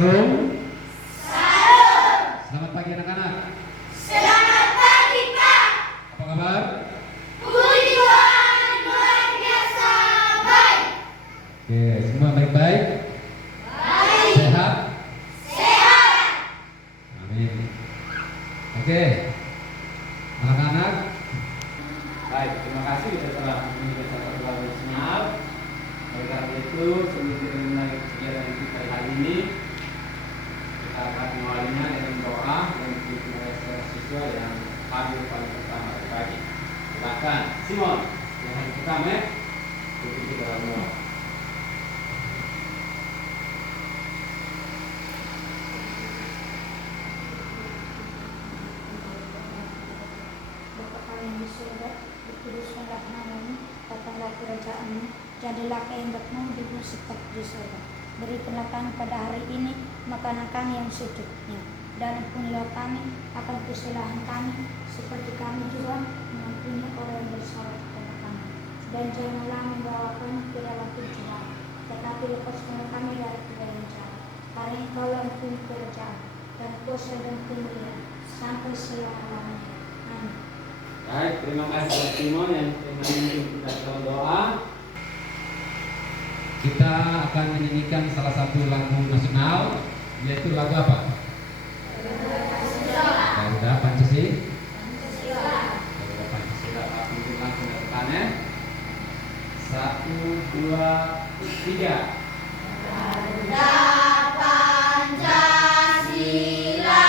Sarung. Selamat pagi anak-anak. Selamat pagi, Pak. Apa kabar? Puji Tuhan, luar biasa baik. Oke, semua baik-baik? Baik. Sehat? Sehat. Amin. Oke, anak-anak. Baik, terima kasih kita telah mengikuti satu lagu nasional. Oleh karena itu, sebelum kita mulai kegiatan kita hari ini, kita akan mengawalinya dengan doa yang dipimpin oleh saudara siswa yang hadir paling pertama dari pagi. Silakan, Simon, yang hadir pertama, ikuti kita dalam doa. Bapa kami yang di surga, dikuduskanlah namamu, datanglah kerajaanmu, jadilah kehendakmu di bumi seperti di surga. Berikanlah kami pada hari ini makanan kami yang secukupnya, dan ampunilah kami akan kesalahan kami, seperti kami juga mengampuni orang yang bersalah kepada kami. Dan janganlah membawa kami ke dalam pencobaan, tetapi lepaskanlah kami dari segala jahat. Karena Engkau yang punya kerajaan dan kuasa dan kemuliaan sampai selama-lamanya. Amin. Baik, terima kasih Pak Simon yang memimpin kita dalam doa. Kita akan menyanyikan salah satu lagu nasional, yaitu lagu apa? Garuda Pancasila. Garuda Pancasila. Mungkin langsung ke depannya. 1, 2, 3. Garuda Pancasila,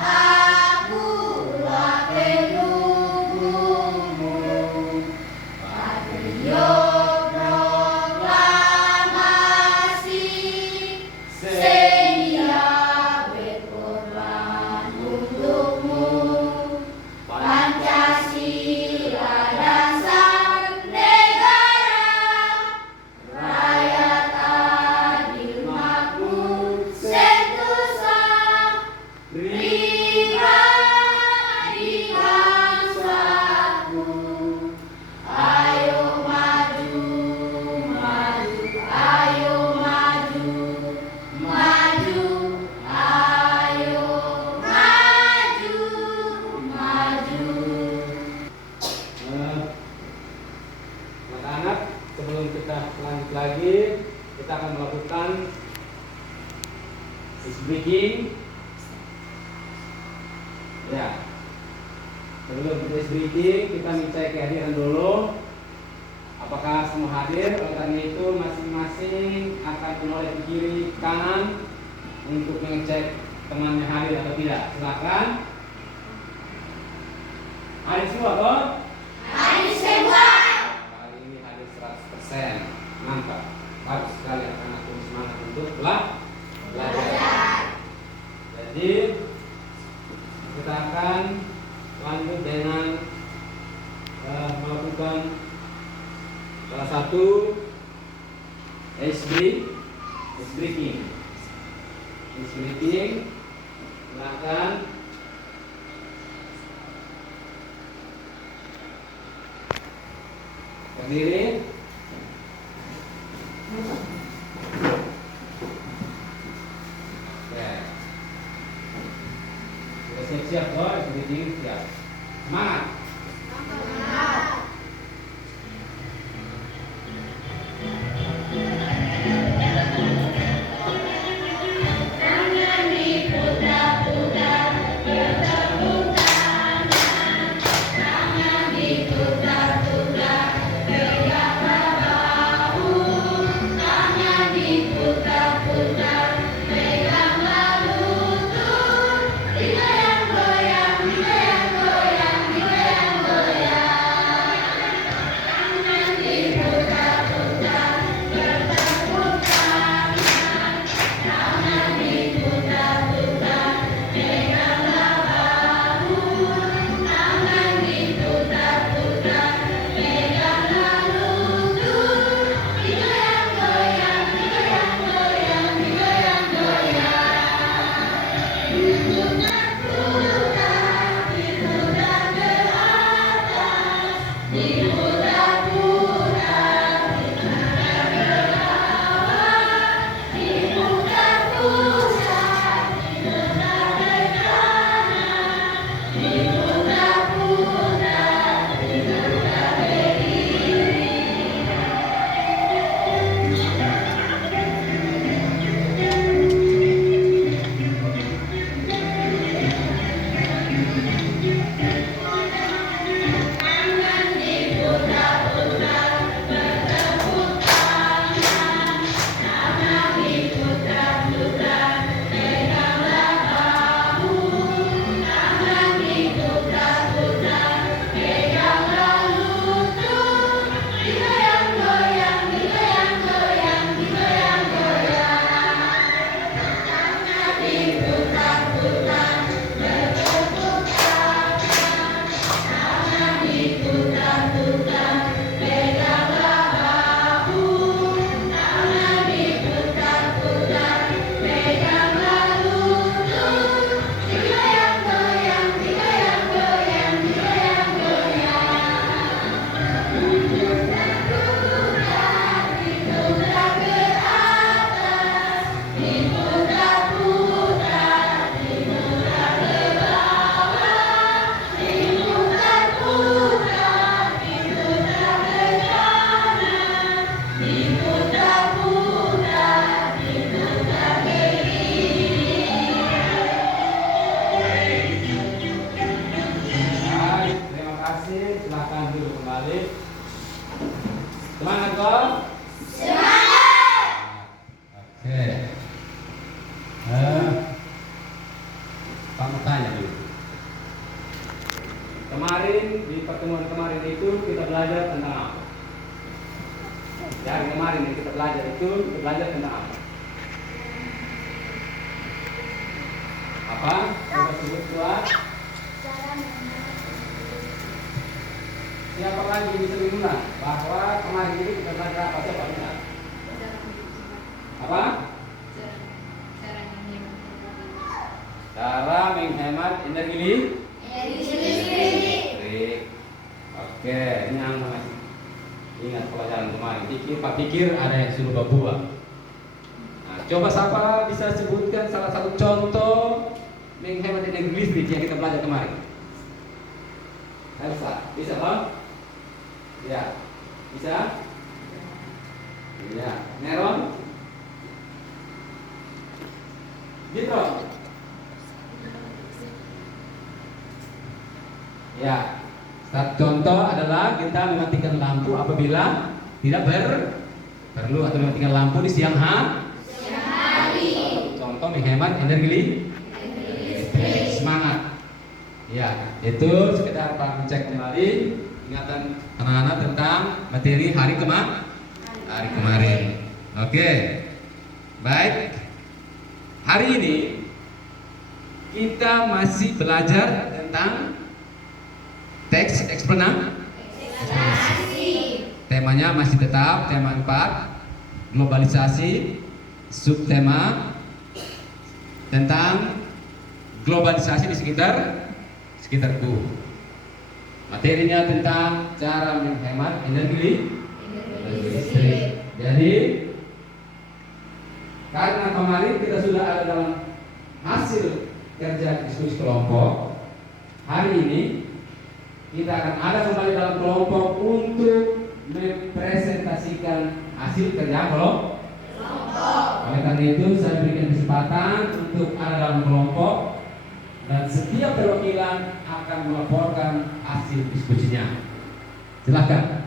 akulah pendukungmu, patriot proklamasi, sedia berkorban untukmu. Pancasila dasar negara, rakyat adil makmur sentosa, pribadi bangsaku. Ayo maju, maju, ayo maju, maju, ayo maju, maju. Anak-anak, sebelum kita lanjut lagi, kita akan melakukan ice breaking. Ya, sebelum kita ice breaking, kita minta kehadiran dulu. Apakah semua hadir? Oleh karena itu, masing-masing akan menoleh ke kiri kanan untuk mengecek temannya hadir atau tidak. Silakan. Hadir semua, toh? Hari semua. Hari ini hadir 100%. Mantap. Bagus sekali anak-anak semangat untuk belajar. Jadi kita akan lanjut dengan melakukan salah satu ice breaking. Silakan. Berdiri. Oke. Sudah siap-siap, boy. Sudah siap. Semangat. Tangan diputar-putar, bertepuk tangan. Tangan diputar-putar, tegaklah bahu. Tangan diputar-putar, peganglah lutut. Digoyang-goyang, digoyang-goyang, digoyang. Kamu tanya dulu. Kemarin di pertemuan kemarin itu kita belajar tentang apa? Ya, hari kemarin yang kita belajar tentang apa? Apa? Coba sebut kuat. Siapa lagi bisa diulang bahwa kemarin ini kita belajar apa? Siapa ingat? Apa? Cara menghemat energi listrik. Oke, ini yang masih ingat pelajaran kemarin. Pikir ada yang suruh berbuat. Nah, coba siapa bisa sebutkan salah satu contoh menghemat energi listrik yang kita belajar kemarin? Bisa Bang? Ya, bisa? Iya, Neron? Gitu. Ya, contoh adalah kita mematikan lampu apabila tidak perlu atau mematikan lampu di siang hari. Contoh menghemat energi listrik. Semangat. Ya, itu sekedar Pak cek kembali ingatan anak-anak tentang materi hari kemarin. Oke. Baik. Hari ini kita masih belajar tentang teks eksplanasi. Temanya masih tetap tema 4, globalisasi. Subtema tentang globalisasi di sekitarku. Materinya tentang cara menghemat energi listrik. Jadi karena kemarin kita sudah ada dalam hasil kerja diskusi kelompok, hari ini kita akan ada kembali dalam kelompok untuk mempresentasikan hasil kerja kelompok. Oleh karena itu saya berikan kesempatan untuk ada dalam kelompok dan setiap perwakilan akan melaporkan hasil diskusinya. Silakan.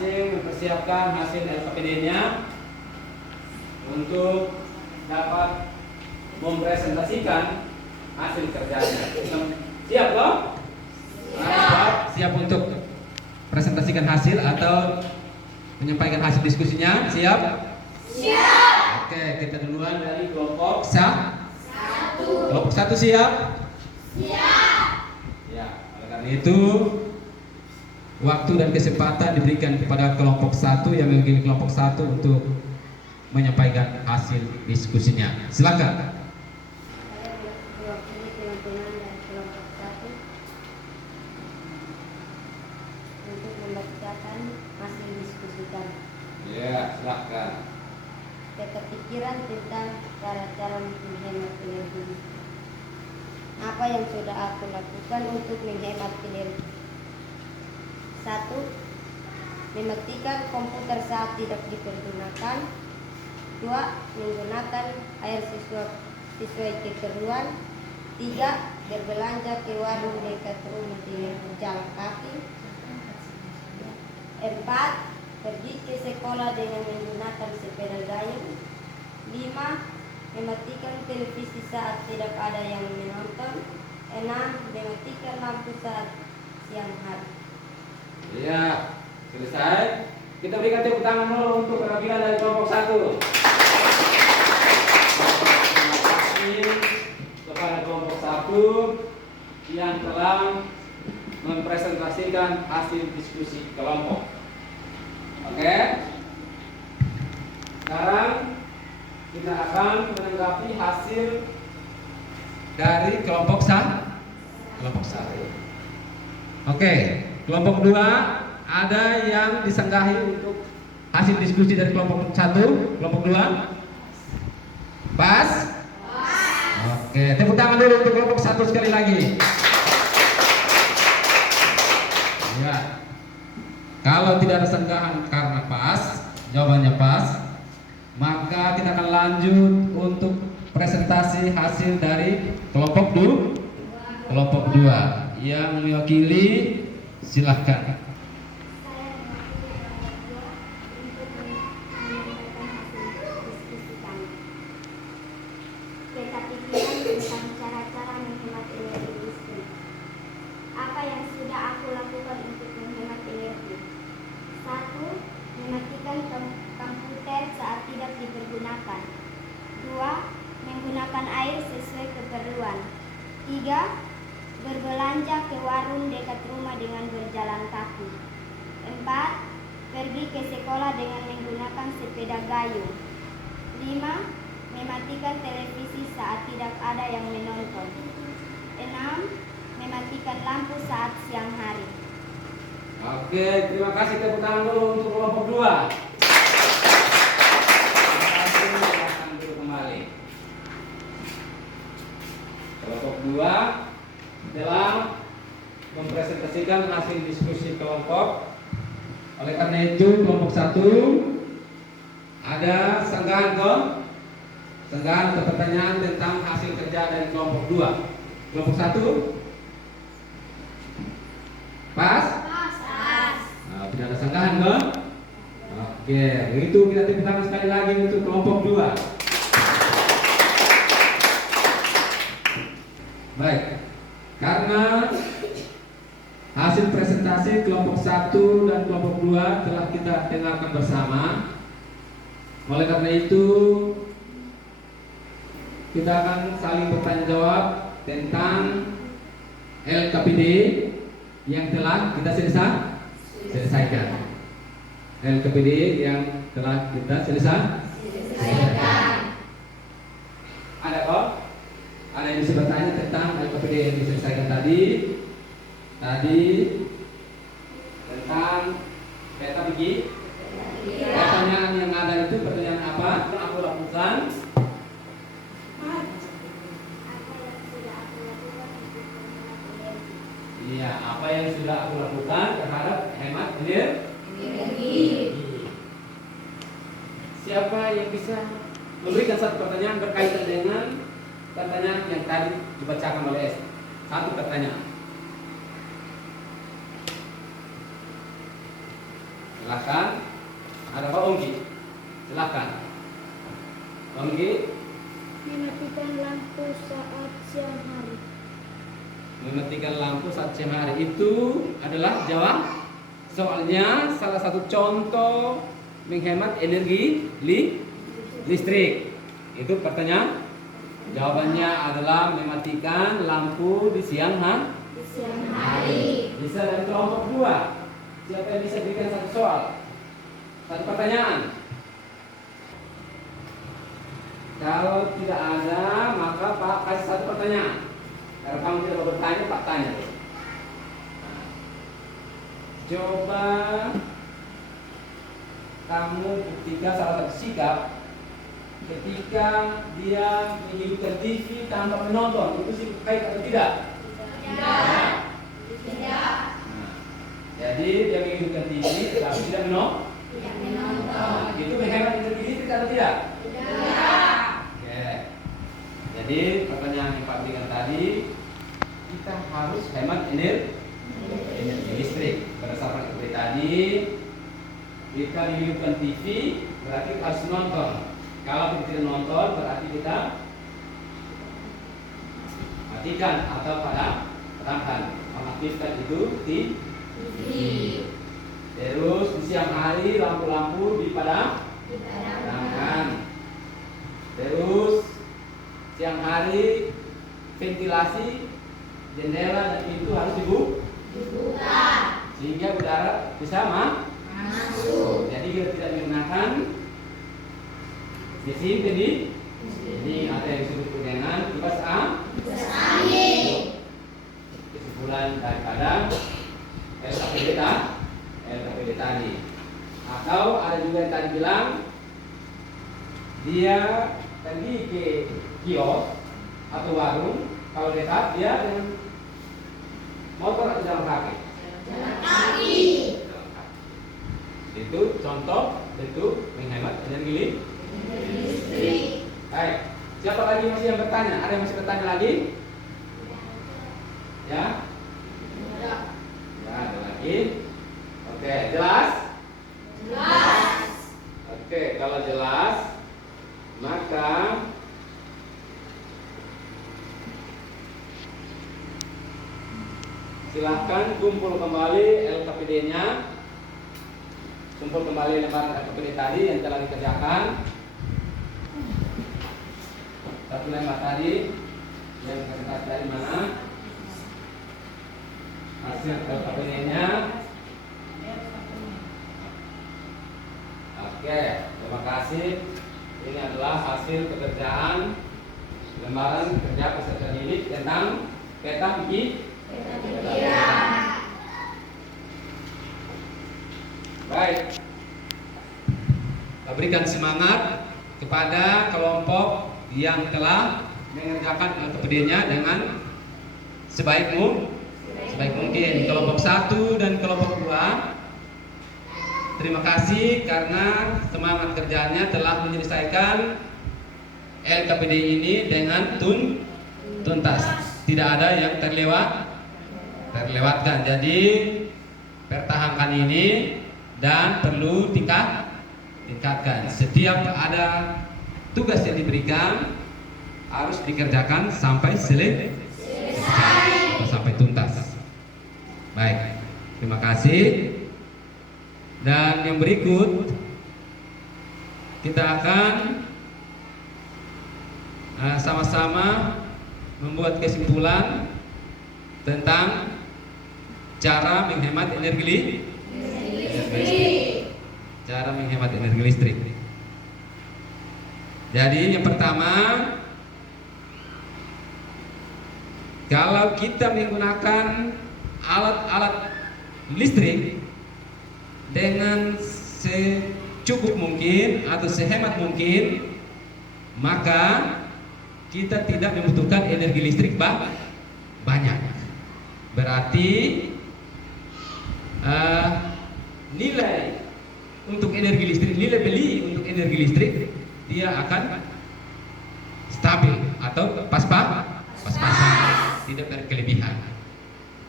Mempersiapkan hasil LKPD-nya untuk dapat mempresentasikan hasil kerjanya. Siap loh? Siap untuk presentasikan hasil atau menyampaikan hasil diskusinya? Siap? Siap. Oke, kita duluan dari kelompok 1. Kelompok 1 siap? Siap. Ya, oleh karena itu waktu dan kesempatan diberikan kepada kelompok 1 yang mewakili kelompok 1 untuk menyampaikan hasil diskusinya. Silakan. Saya mewakili teman-teman dari kelompok 1 untuk membacakan hasil diskusikan. Ya, silakan. Kepikiran tentang cara-cara menghemat energi. Apa yang sudah aku lakukan untuk menghemat energi? 1. Mematikan komputer saat tidak dipergunakan. 2. Menggunakan air sesuai keperluan. 3. Berbelanja ke warung dekat rumah dengan berjalan kaki. 4. Pergi ke sekolah dengan menggunakan sepeda dayung. 5. Mematikan televisi saat tidak ada yang menonton. 6. Mematikan lampu saat siang hari. Ya, selesai. Kita berikan tepuk tangan dulu untuk perwakilan dari kelompok 1. Terima kasih kepada kelompok 1 yang telah mempresentasikan hasil diskusi kelompok. Oke. Sekarang kita akan menanggapi hasil dari kelompok 1. Oke. Kelompok 2 ada yang disanggahi untuk hasil diskusi dari kelompok 1, kelompok 2. Pas? Oke, tepuk tangan dulu untuk kelompok 1 sekali lagi. Ya. Kalau tidak ada sanggahan karena pas, jawabannya pas, maka kita akan lanjut untuk presentasi hasil dari kelompok 2 yang mewakili, silahkan. Saya mewakili kelompok 2 untuk menyampaikan hasil diskusi kami. Peta pikiran tentang cara-cara menghemat energi listrik. Apa yang sudah aku lakukan untuk menghemat energi? 1. Mematikan komputer saat tidak dipergunakan. 2. Menggunakan air sesuai keperluan. 3. Berbelanja ke warung dekat rumah dengan berjalan kaki. 4. Pergi ke sekolah dengan menggunakan sepeda gayung. 5. Mematikan televisi saat tidak ada yang menonton. 6. Mematikan lampu saat siang hari. Oke, terima kasih, tepuk tangan dulu untuk kelompok 2. Silakan dulu kembali. Kelompok 2 telah mempresentasikan hasil diskusi kelompok. Oleh karena itu, kelompok 1 ada sanggahan ke pertanyaan tentang hasil kerja dari kelompok 2. Kelompok 1 pas? Nah, tidak ada sanggahan kan? Oke, begitu kita tepuk tangan sekali lagi untuk kelompok 2. Baik, karena hasil presentasi kelompok 1 dan kelompok 2 telah kita dengarkan bersama. Oleh karena itu, kita akan saling bertanya jawab tentang LKPD yang telah kita selesaikan. LKPD yang telah kita selesaikan. Ada kok? Ada yang bisa bertanya tentang LKPD yang diselesaikan tadi tentang peta pikir. Pertanyaan yang ada itu pertanyaan apa? Yang aku lakukan. Iya, apa yang sudah aku lakukan terhadap hemat energi. Siapa yang bisa memberikan satu pertanyaan berkaitan dengan pertanyaan yang tadi dibacakan oleh S? Satu pertanyaan. Silakan. Ada Pak Onggi. Silakan. Onggi. Mematikan lampu saat siang hari. Mematikan lampu saat siang hari itu adalah jawab. Soalnya salah satu contoh menghemat energi listrik. Itu pertanyaan. Jawabannya adalah mematikan lampu di siang hari. Bisa dari kelompok 2. Siapa yang bisa berikan satu soal? Satu pertanyaan. Kalau tidak ada, maka Pak kasih satu pertanyaan. Kalau kamu tidak mau bertanya, Pak tanya. Coba kamu buktikan salah satu sikap ketika dia menghidupkan TV tanpa menonton. Itu sih baik atau tidak? Tidak. Jadi dia menghidupkan TV tapi tidak menonton. Itu menghemat energi listrik atau tidak? Tidak. Oke. Jadi pertanyaan yang Pak berikan tadi, kita harus hemat energi listrik. Berdasarkan seperti tadi, kita menghidupkan TV berarti harus nonton. Kalau kita tidak nonton berarti kita matikan atau padamkan, mengaktifkan itu TV. Terus di siang hari lampu-lampu dipadamkan. Terus siang hari ventilasi jendela dan pintu harus dibuka sehingga udara bisa masuk. Jadi kita tidak menggunakan mesin ini ada yang disebut dengan kipas angin. Kesimpulan daripada LKPD tadi. Atau ada juga yang tadi bilang dia pergi ke kios atau warung, kalau dekat dia dengan motor atau jalan kaki. Itu Itu contoh bentuk menghemat energi listrik. Baik, siapa lagi masih yang bertanya? Ada yang masih bertanya lagi? Ya? Ya, ada lagi. Oke, jelas? Jelas. Oke, kalau jelas, maka silahkan kumpul kembali LKPD-nya. Kumpul kembali lembaran LKPD tadi yang telah dikerjakan. Satu lembar tadi yang kertas dari mana? Hasil LKPD-nya. Oke, terima kasih. Ini adalah hasil pekerjaan lembaran kerja peserta didik tentang peta pikiran. Baik, berikan semangat kepada kelompok yang telah mengerjakan LKPD-nya dengan sebaik mungkin. Kelompok 1 dan kelompok 2, terima kasih karena semangat kerjanya telah menyelesaikan LKPD ini dengan tuntas. Tidak ada yang terlewatkan. Jadi pertahankan ini dan perlu tingkatkan. Setiap ada tugas yang diberikan harus dikerjakan sampai selesai atau sampai tuntas. Baik, terima kasih. Dan yang berikut kita akan sama-sama membuat kesimpulan tentang cara menghemat energi listrik. Cara menghemat energi listrik. Jadi yang pertama, kalau kita menggunakan alat-alat listrik dengan secukup mungkin atau sehemat mungkin, maka kita tidak membutuhkan energi listrik banyak. Berarti nilai untuk energi listrik, nilai beli untuk energi listrik dia akan stabil atau pas-pasan, tidak berkelebihan.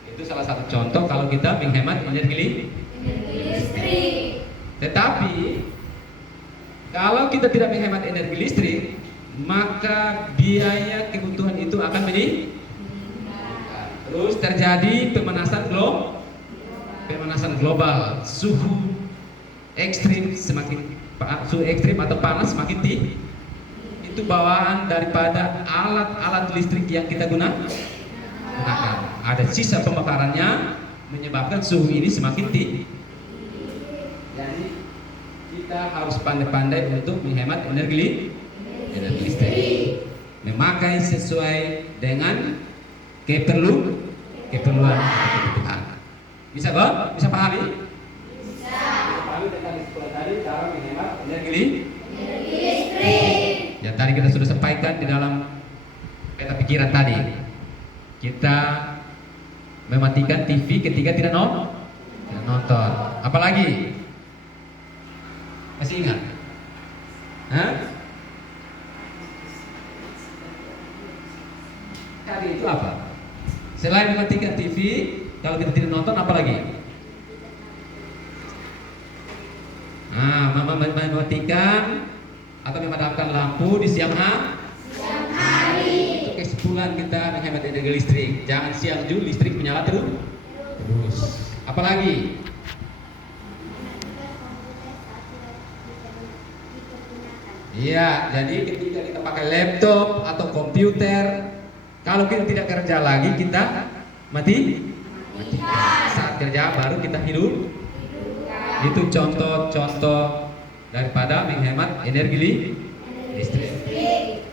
Itu salah satu contoh kalau kita menghemat energi listrik. Tetapi kalau kita tidak menghemat energi listrik, maka biaya kebutuhan itu akan meningkat. Terus terjadi pemanasan global, suhu ekstrim atau panas semakin tinggi. Itu bawaan daripada alat-alat listrik yang kita gunakan. Ada sisa pembakarannya menyebabkan suhu ini semakin tinggi. Jadi kita harus pandai-pandai untuk menghemat energi listrik, memakai sesuai dengan keperluan kebutuhan. Bisa pahami? Bisa. Pahami tentang tadi cara menghemat energi listrik. Ya, tadi kita sudah sampaikan di dalam peta pikiran tadi. Kita mematikan TV ketika tidak nonton. Apalagi? Masih ingat? Tadi itu apa? Selain mematikan TV, kalau kita tidak nonton, apa lagi? Mematikan atau memadamkan lampu di siang hari. Itu kesimpulan kita menghemat energi listrik. Jangan siang juga listrik menyala terus. Apalagi? Iya, jadi ketika kita pakai laptop atau komputer, kalau kita tidak kerja lagi, kita mati. Saat kerja baru kita hidup. Itu contoh-contoh daripada menghemat energi listrik.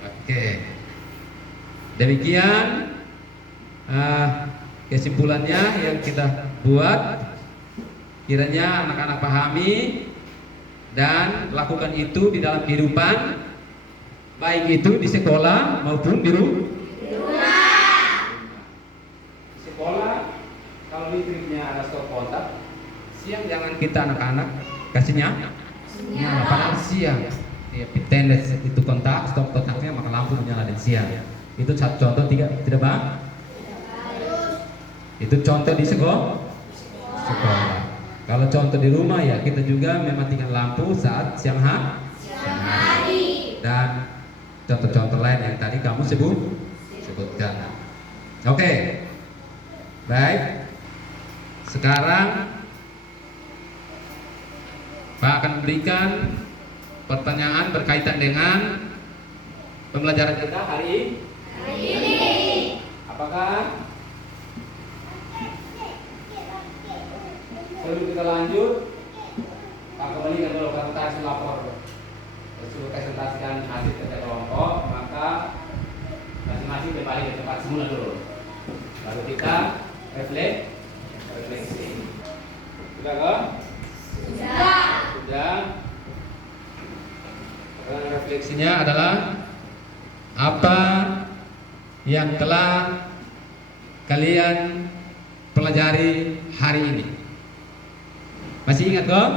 Oke. Demikian kesimpulannya yang kita buat. Kiranya anak-anak pahami dan lakukan itu di dalam kehidupan, baik itu di sekolah maupun di rumah. Di sekolah, kalau listriknya ada stop kontak, siang jangan kita anak-anak kasihnya nyala padahal siang. Ya, tenda itu kontak, stop kontaknya maka lampu menyala dan siang. Itu satu contoh tidak bang? Itu contoh di sekolah. Kalau contoh di rumah ya kita juga mematikan lampu saat siang hari. Dan contoh-contoh lain yang tadi kamu sebutkan. Oke. Baik. Sekarang Pak akan berikan pertanyaan berkaitan dengan pembelajaran kita hari ini. Apakah sebelum kita lanjut, Pak kembalikan dulu presentasi lapor, suruh presentasikan hasil kerja kelompok, maka masing-masing kembali ke tempat semula dulu. Lalu kita refleksi. Sudah kok? Sudah. Refleksinya adalah apa yang telah kalian pelajari hari ini. Masih ingat kok?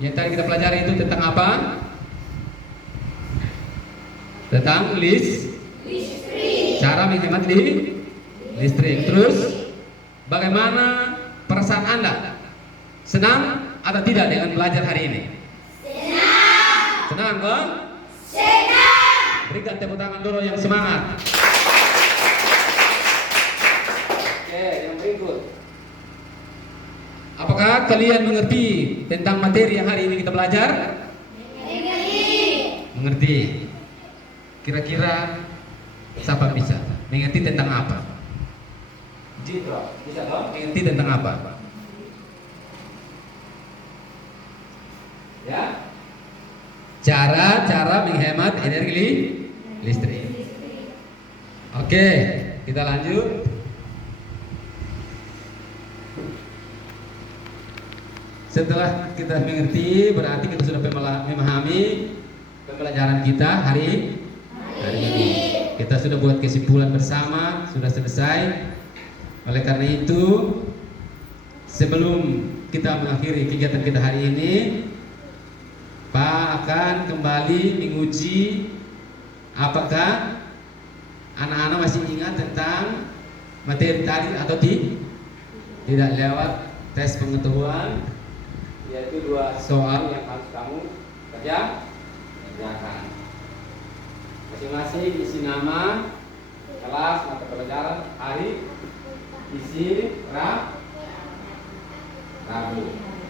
Yang tadi kita pelajari itu tentang apa? Tentang listrik. Cara menghemat listrik. Terus bagaimana perasaan Anda? Senang atau tidak dengan belajar hari ini? Senang kok? Senang. Berikan tepuk tangan dulu yang semangat. Oke, yang berikut. Apakah kalian mengerti tentang materi yang hari ini kita belajar? Mengerti. Kira-kira siapa bisa mengerti tentang apa? Jitra, bisa kok? Mengerti tentang apa? Ya. Cara menghemat energi listrik. Oke, kita lanjut. Setelah kita mengerti, berarti kita sudah memahami pembelajaran kita hari ini. Kita sudah buat kesimpulan bersama, sudah selesai. Oleh karena itu, sebelum kita mengakhiri kegiatan kita hari ini, Pak akan kembali menguji apakah anak-anak masih ingat tentang materi tadi atau tidak lewat tes pengetahuan, yaitu 2 soal yang harus kamu kerjakan. Masing-masing isi nama, kelas, mata pelajaran, hari, isi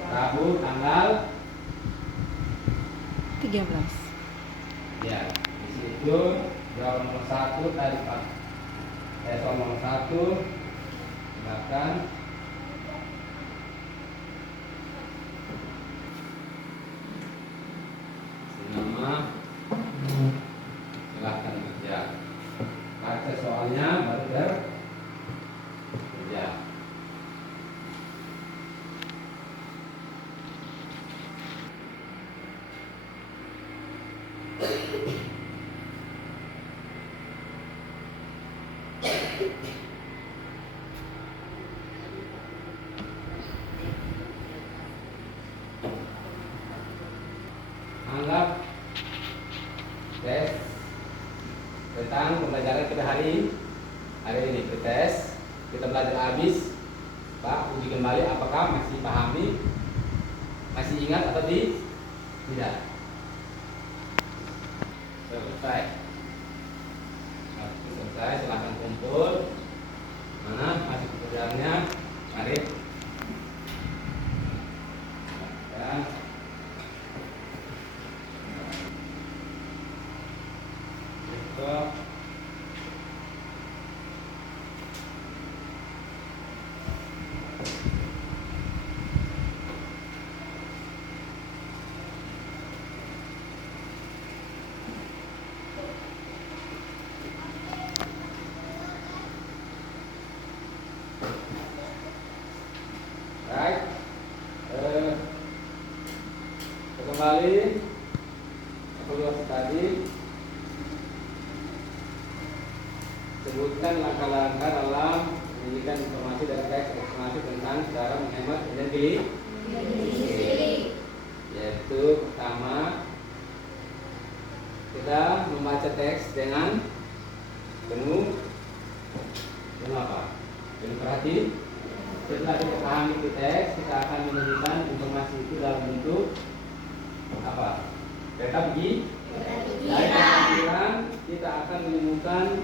Rabu tanggal 13. Ya, di situ jawab nomor 1 tadi Pak. Soal nomor 1 silakan. Nama silakan kerja. Baca soalnya baru kerja. Anggap tes tentang pembelajaran kita hari ini tes kita belajar habis. Pak uji kembali apakah masih pahami, masih ingat atau tidak. Selesai. Silahkan kumpul. Mana masih pekerjaannya? Mari. Ya. Baik. Kembali evaluasi tadi. Sebutkan langkah-langkah dalam menyajikan informasi dan teks eksplanasi tentang cara menghemat energi listrik. teks dengan penuh apa? Penuh perhati. Setelah kita pahami itu teks, kita akan menyajikan informasi itu dalam bentuk apa? Rekap pikiran. Kita akan menemukan,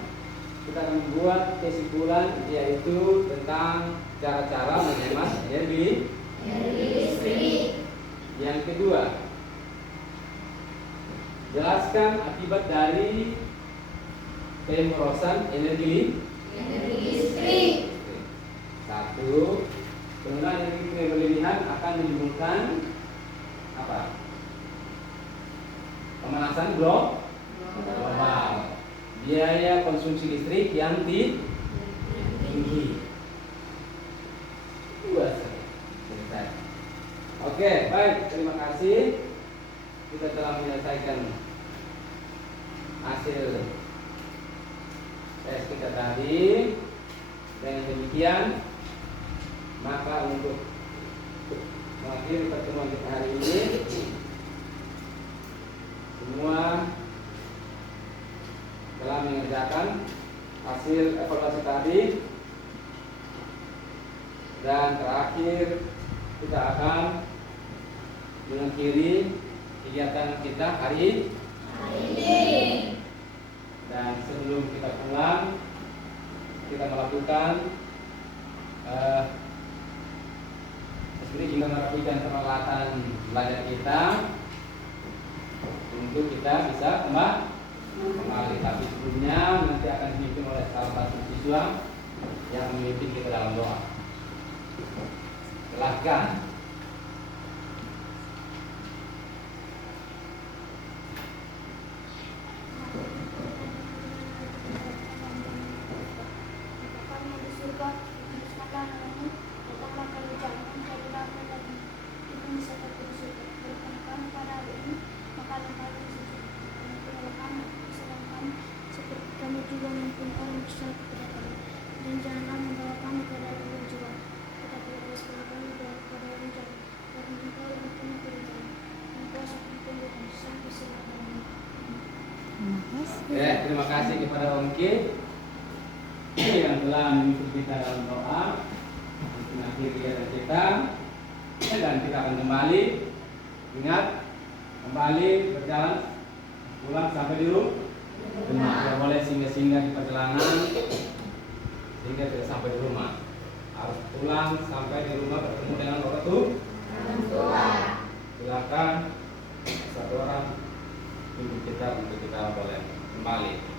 kita akan membuat kesimpulan, yaitu tentang cara-cara menghemat energi listrik. Yang kedua, jelaskan akibat dari pemborosan energi listrik. Satu, penggunaan energi berlebihan akan menimbulkan apa? Pemanasan global. Biaya konsumsi listrik yang tinggi. Dua selesai. Oke, baik, terima kasih. Kita telah menyelesaikan hasil tes kita tadi. Dengan demikian, maka untuk mengakhiri pertemuan kita hari ini, semua telah mengerjakan hasil evaluasi tadi. Dan terakhir, kita akan mengakhiri kegiatan kita hari ini. Dan sebelum kita pulang, kita melakukan juga merapikan peralatan belajar kita untuk kita bisa kembali. Tapi sebelumnya nanti akan dipimpin oleh salah satu siswa yang memimpin kita dalam doa. Silakan. Terima kasih kepada Om Ki yang telah memimpin kita dalam doa untuk mengakhiri kegiatan kita. Dan kita akan kembali, ingat, kembali berjalan pulang sampai di rumah. Tidak boleh singgah-singgah di perjalanan sehingga tidak sampai di rumah. Harus pulang sampai di rumah bertemu dengan orang tua. Silakan satu orang untuk kita boleh kembali.